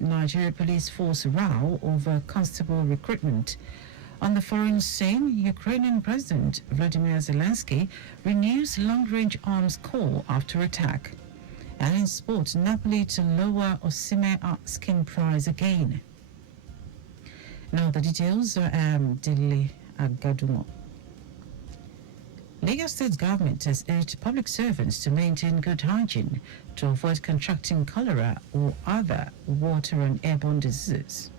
Nigeria police force row over constable recruitment. On the foreign scene, Ukrainian President Vladimir Zelensky renews long-range arms call after attack. And in sport, Napoli to lower Osimhen asking price again. Now the details are Dele Agadumo. Lagos State government has urged public servants to maintain good hygiene to avoid contracting cholera or other water and airborne diseases.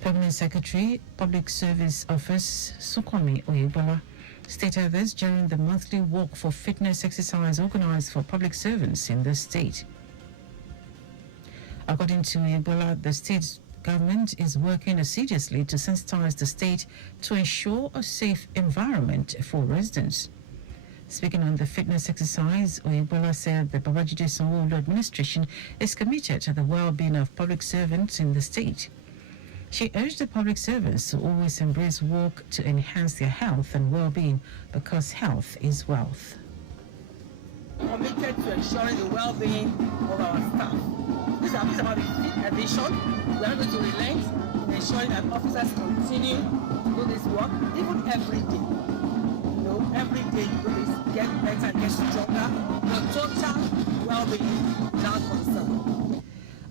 Permanent Secretary, Public Service Office Sukwami Oyebola stated this during the monthly walk for fitness exercise organized for public servants in the state. According to Oyebola, the state government is working assiduously to sensitize the state to ensure a safe environment for residents. Speaking on the fitness exercise, Oyebola said the Babajide Sanwo-Olu administration is committed to the well-being of public servants in the state. She urged the public servants to always embrace work to enhance their health and well-being because health is wealth. Committed to ensuring the well-being of our staff. This is about the fifth edition. We are going to relent in ensuring that officers continue to do this work, even every day. You know, every day you do this, get better, get stronger. Your total well-being without concern.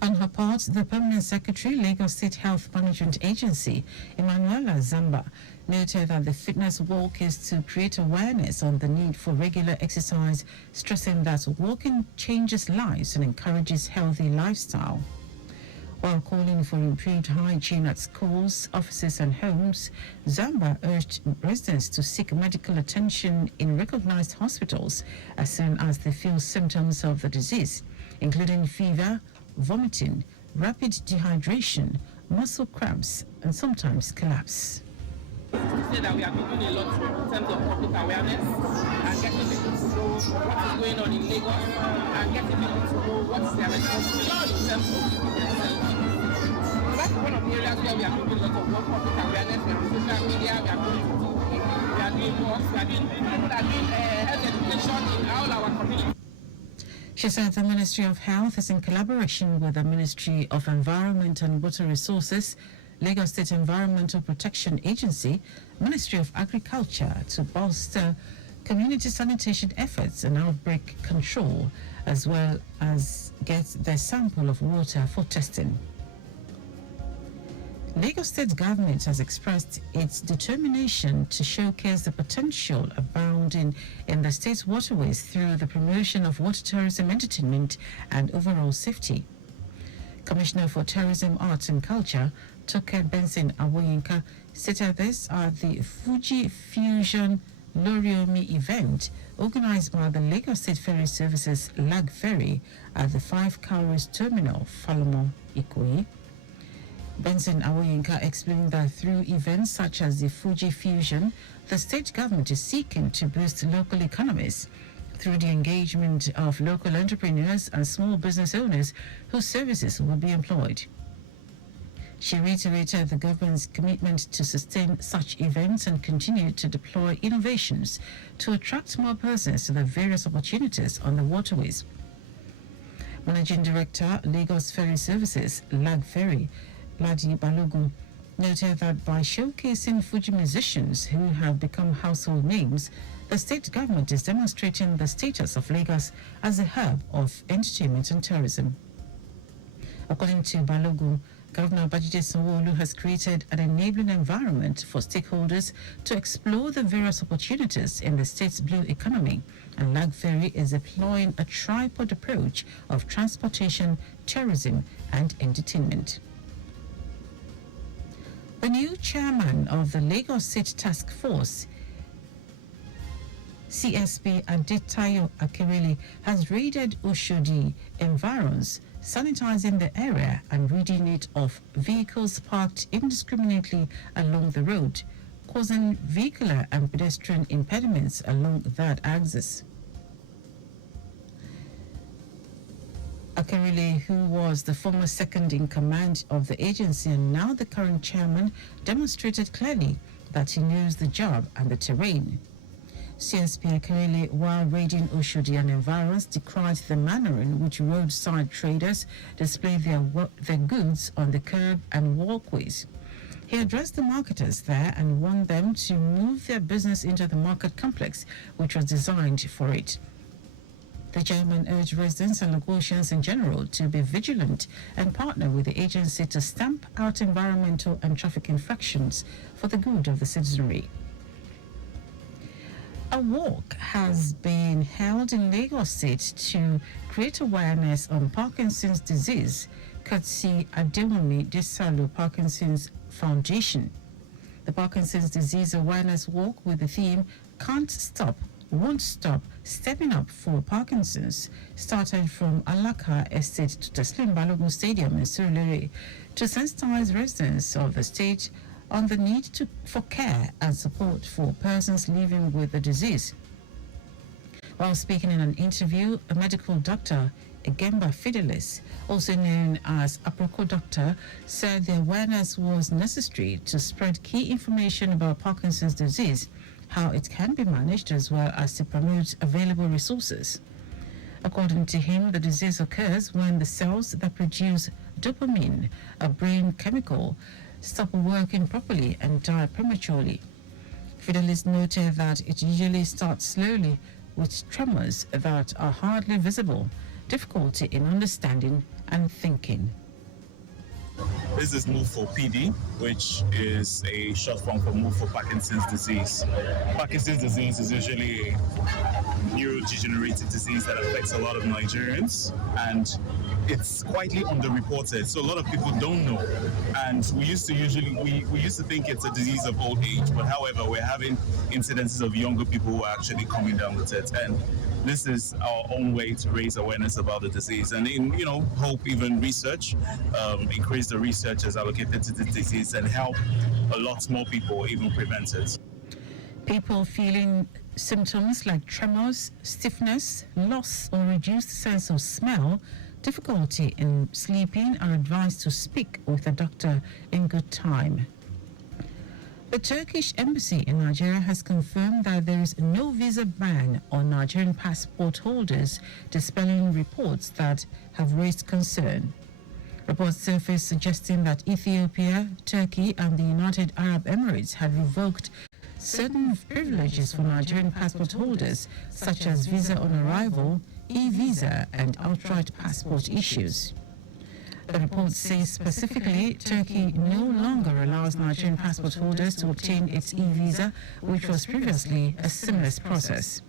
On her part, the Permanent Secretary, Lagos State Health Management Agency, Emmanuela Zamba, noted that the fitness walk is to create awareness on the need for regular exercise, stressing that walking changes lives and encourages healthy lifestyle. While calling for improved hygiene at schools, offices and homes, Zamba urged residents to seek medical attention in recognized hospitals as soon as they feel symptoms of the disease, including fever, vomiting, rapid dehydration, muscle cramps, and sometimes collapse. To say that we have been doing a lot in terms of public awareness and getting people to know what is going on in Lagos and getting people to know what is their responsibility in terms of keeping themselves. So that's one of the areas where we are doing a lot of work, public awareness. We are on social media, we are going to TV, we are doing works, we are doing health education in all our communities. She said the Ministry of Health is in collaboration with the Ministry of Environment and Water Resources, Lagos State Environmental Protection Agency, Ministry of Agriculture to bolster community sanitation efforts and outbreak control, as well as get their sample of water for testing. Lagos State government has expressed its determination to showcase the potential abounding in the state's waterways through the promotion of water tourism, entertainment, and overall safety. Commissioner for Tourism, Arts and Culture, Toke Benson Awoyinka, stated this at the Fuji Fusion Loriomi event organized by the Lagos State Ferry Services Lag Ferry at the Five Cowries Terminal, Falomo, Ikoyi. Benson Awoyinka explained that through events such as the Fuji Fusion, the state government is seeking to boost local economies through the engagement of local entrepreneurs and small business owners whose services will be employed. She reiterated the government's commitment to sustain such events and continue to deploy innovations to attract more persons to the various opportunities on the waterways. Managing Director, Lagos Ferry Services, Lag Ferry, Ladi Balogun, noted that by showcasing Fuji musicians who have become household names, the state government is demonstrating the status of Lagos as a hub of entertainment and tourism. According to Balogun, Governor Babajide Sanwo-Olu has created an enabling environment for stakeholders to explore the various opportunities in the state's blue economy, and Lag Ferry is employing a tripod approach of transportation, tourism, and entertainment. The new chairman of the Lagos State Task Force, CSP Adetayo Akerele, has raided Oshodi environs, sanitizing the area and ridding it of vehicles parked indiscriminately along the road, causing vehicular and pedestrian impediments along that axis. Akerele, who was the former second in command of the agency and now the current chairman, demonstrated clearly that he knows the job and the terrain. CSP Akerele, while raiding Oshodi and environs, decried the manner in which roadside traders display their goods on the curb and walkways. He addressed the marketers there and warned them to move their business into the market complex, which was designed for it. The chairman urged residents and Lagosians in general to be vigilant and partner with the agency to stamp out environmental and traffic infractions for the good of the citizenry. A walk has been held in Lagos State to create awareness on Parkinson's disease, courtesy Adewumi Desalu Parkinson's Foundation. The Parkinson's Disease Awareness Walk with the theme Can't Stop, Won't Stop, Stepping Up for Parkinson's started from Alaka Estate to Teslim Balogun Stadium in Surulere to sensitize residents of the state on the need for care and support for persons living with the disease. While speaking in an interview, a medical doctor, Egemba Fidelis, also known as Aproko Doctor, said the awareness was necessary to spread key information about Parkinson's disease, how it can be managed, as well as to promote available resources. According to him, the disease occurs when the cells that produce dopamine, a brain chemical, stop working properly and die prematurely. Fidelis noted that it usually starts slowly with tremors that are hardly visible, difficulty in understanding and thinking. This is Move for PD, which is a short form for Move for Parkinson's disease. Parkinson's disease is usually a neurodegenerative disease that affects a lot of Nigerians, and it's quietly underreported, so a lot of people don't know. And we used to think it's a disease of old age, but however, we're having incidences of younger people who are actually coming down with it. And this is our own way to raise awareness about the disease and, hope even research, increase the research allocated to the disease and help a lot more people even prevent it. People feeling symptoms like tremors, stiffness, loss or reduced sense of smell, difficulty in sleeping are advised to speak with a doctor in good time. The Turkish embassy in Nigeria has confirmed that there is no visa ban on Nigerian passport holders, dispelling reports that have raised concern. Reports surfaced suggesting that Ethiopia, Turkey, and the United Arab Emirates had revoked certain privileges for Nigerian passport holders, such as visa on arrival, e-visa, and outright passport issues. The report says specifically Turkey no longer allows Nigerian passport holders to obtain its e-visa, which was previously a seamless process.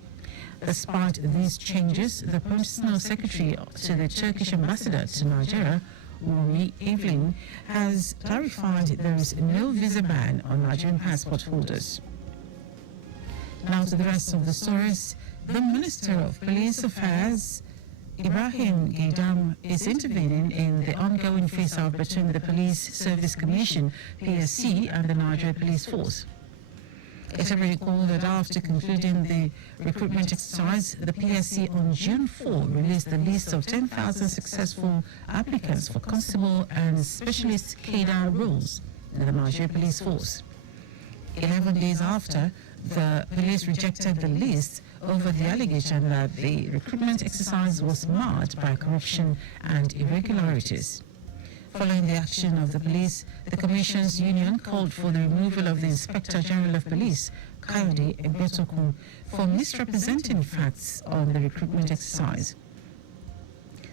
Despite these changes, the personal secretary to the Turkish ambassador to Nigeria, Uri Evelyn, has clarified there is no visa ban on Nigerian passport holders. Now to the rest of the stories. The Minister of Police Affairs, Ibrahim Gaidam, is intervening in the ongoing face-off between the Police Service Commission, PSC, and the Nigeria Police Force. It will recall that after concluding the recruitment exercise, the PSC on June 4 released the list of 10,000 successful applicants for constable and specialist cadre roles in the Nigeria Police Force. 11 days after, the police rejected the list over the allegation that the recruitment exercise was marred by corruption and irregularities. Following the action of the police, the Commission's union called for the removal of the Inspector General of Police, Kayode Egbetokun, for misrepresenting facts on the recruitment exercise.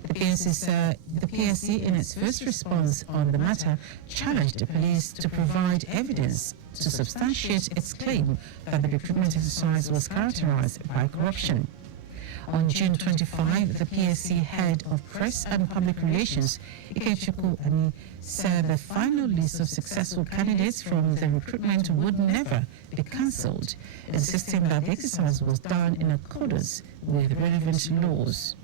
The PSC, in its first response on the matter, challenged the police to provide evidence to substantiate its claim that the recruitment exercise was characterized by corruption. On June 25, the PSC head of Press and Public Relations, Ikechukwu Ani, said the final list of successful candidates from the recruitment would never be cancelled, insisting that the exercise was done in accordance with relevant laws.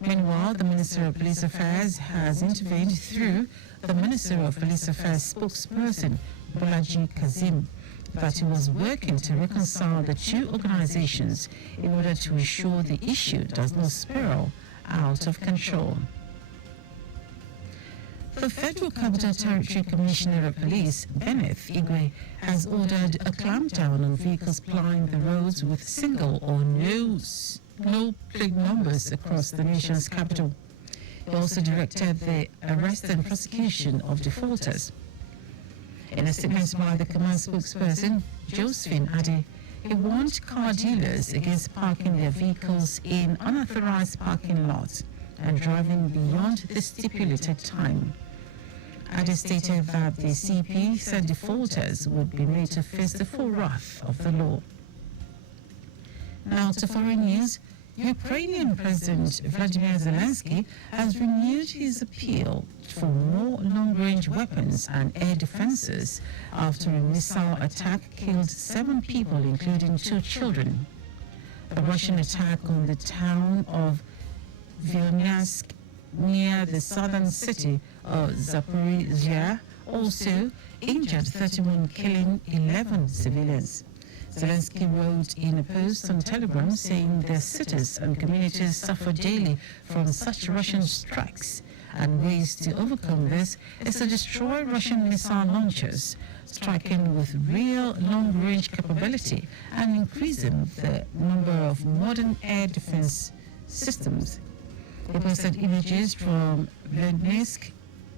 Meanwhile, the Minister of Police Affairs has intervened through the Minister of Police Affairs spokesperson, Bolaji Kazim, that he was working to reconcile the two organizations in order to ensure the issue does not spiral out of control. The Federal Capital Territory Commissioner of Police, Benneth Igwe, has ordered a clampdown on vehicles plying the roads with single or no plate numbers across the nation's capital. He also directed the arrest and prosecution of defaulters. In a statement by the command spokesperson, Josephine Ade, he warned car dealers against parking their vehicles in unauthorized parking lots and driving beyond the stipulated time. Ade stated that the CP said defaulters would be made to face the full wrath of the law. Now to foreign news. Ukrainian President Vladimir Zelensky has renewed his appeal for more long-range weapons and air defenses after a missile attack killed 7 people, including 2 children. The Russian attack on the town of Vilnius near the southern city of Zaporizhia also injured 31, killing 11 civilians. Zelensky wrote in a post on Telegram saying their cities and communities suffer daily from such Russian strikes, and ways to overcome this is to destroy Russian missile launchers, striking with real long-range capability and increasing the number of modern air defense systems. He posted images from Vilnius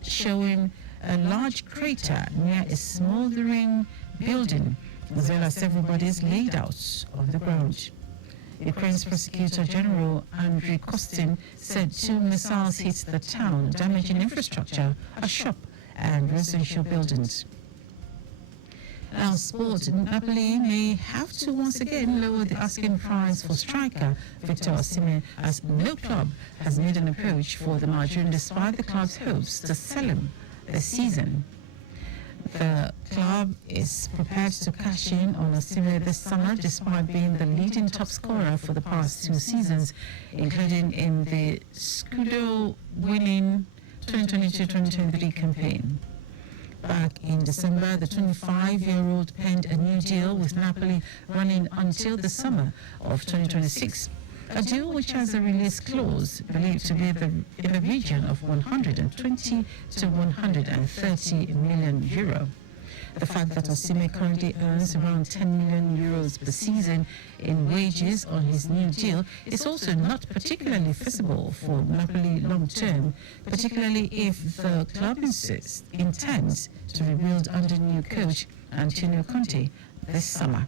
showing a large crater near a smoldering building, as well as several bodies laid out on the ground. Ukraine's Prosecutor General Andriy Kostin said 2 missiles hit the town, damaging infrastructure, a shop, and residential buildings. Now, sport. Napoli may have to once again lower the asking price for striker Victor Osimhen, as no club has made an approach for the Nigerian despite the club's hopes to sell him this season. The club is prepared to cash in on Osimhen this summer despite being the leading top scorer for the past 2 seasons, including in the Scudetto-winning 2022-2023 campaign. Back in December, the 25-year-old penned a new deal with Napoli running until the summer of 2026. A deal which has a release clause believed to be in the region of 120 to 130 million euro. The fact that Osimhen currently earns around 10 million euros per season in wages on his new deal is also not particularly feasible for Napoli long-term, particularly if the club intends to rebuild under new coach Antonio Conte this summer.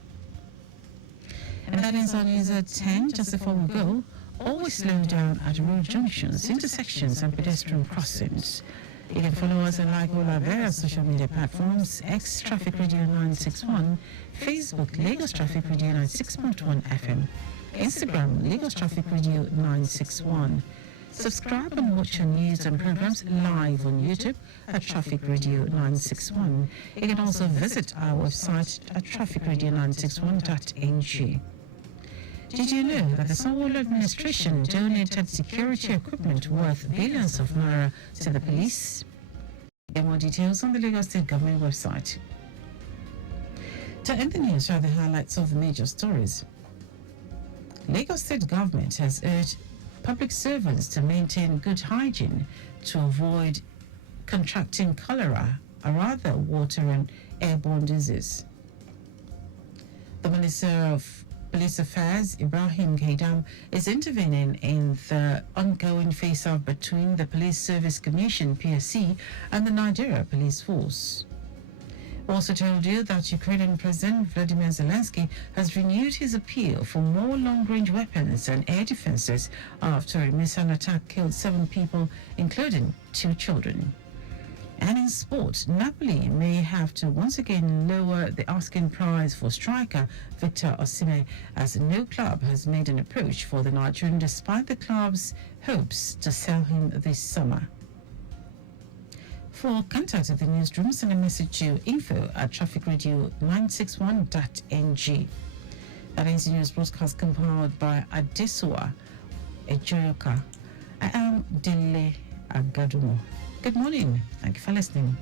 And that ends on news at 10. Just before we go, always slow down at road junctions, intersections and pedestrian crossings. You can follow us and like all our various social media platforms: X Traffic Radio 961, Facebook Lagos Traffic Radio 96.1 FM, Instagram Lagos Traffic Radio 961. Subscribe and watch our news and programs live on YouTube at Traffic Radio 961. You can also visit our website at trafficradio961.ng. Did you know that the Sanwo-Olu administration donated security equipment worth billions of naira to the police? Get more details on the Lagos State Government website. To end the news, are the highlights of the major stories. Lagos State Government has urged public servants to maintain good hygiene to avoid contracting cholera, or rather water and airborne disease. The Minister of Police Affairs, Ibrahim Gaidam, is intervening in the ongoing face-off between the Police Service Commission, PSC, and the Nigeria Police Force. We also told you that Ukrainian President Vladimir Zelensky has renewed his appeal for more long-range weapons and air defenses after a missile attack killed 7 people, including 2 children. And in sport, Napoli may have to once again lower the asking price for striker Victor Osimhen, as no club has made an approach for the Nigerian despite the club's hopes to sell him this summer. For contact at the newsroom, send a message to info@trafficradio961.ng. That is the news broadcast compiled by Adesua Ejoyoka. I am Dele Agadumo. Good morning. Thank you for listening.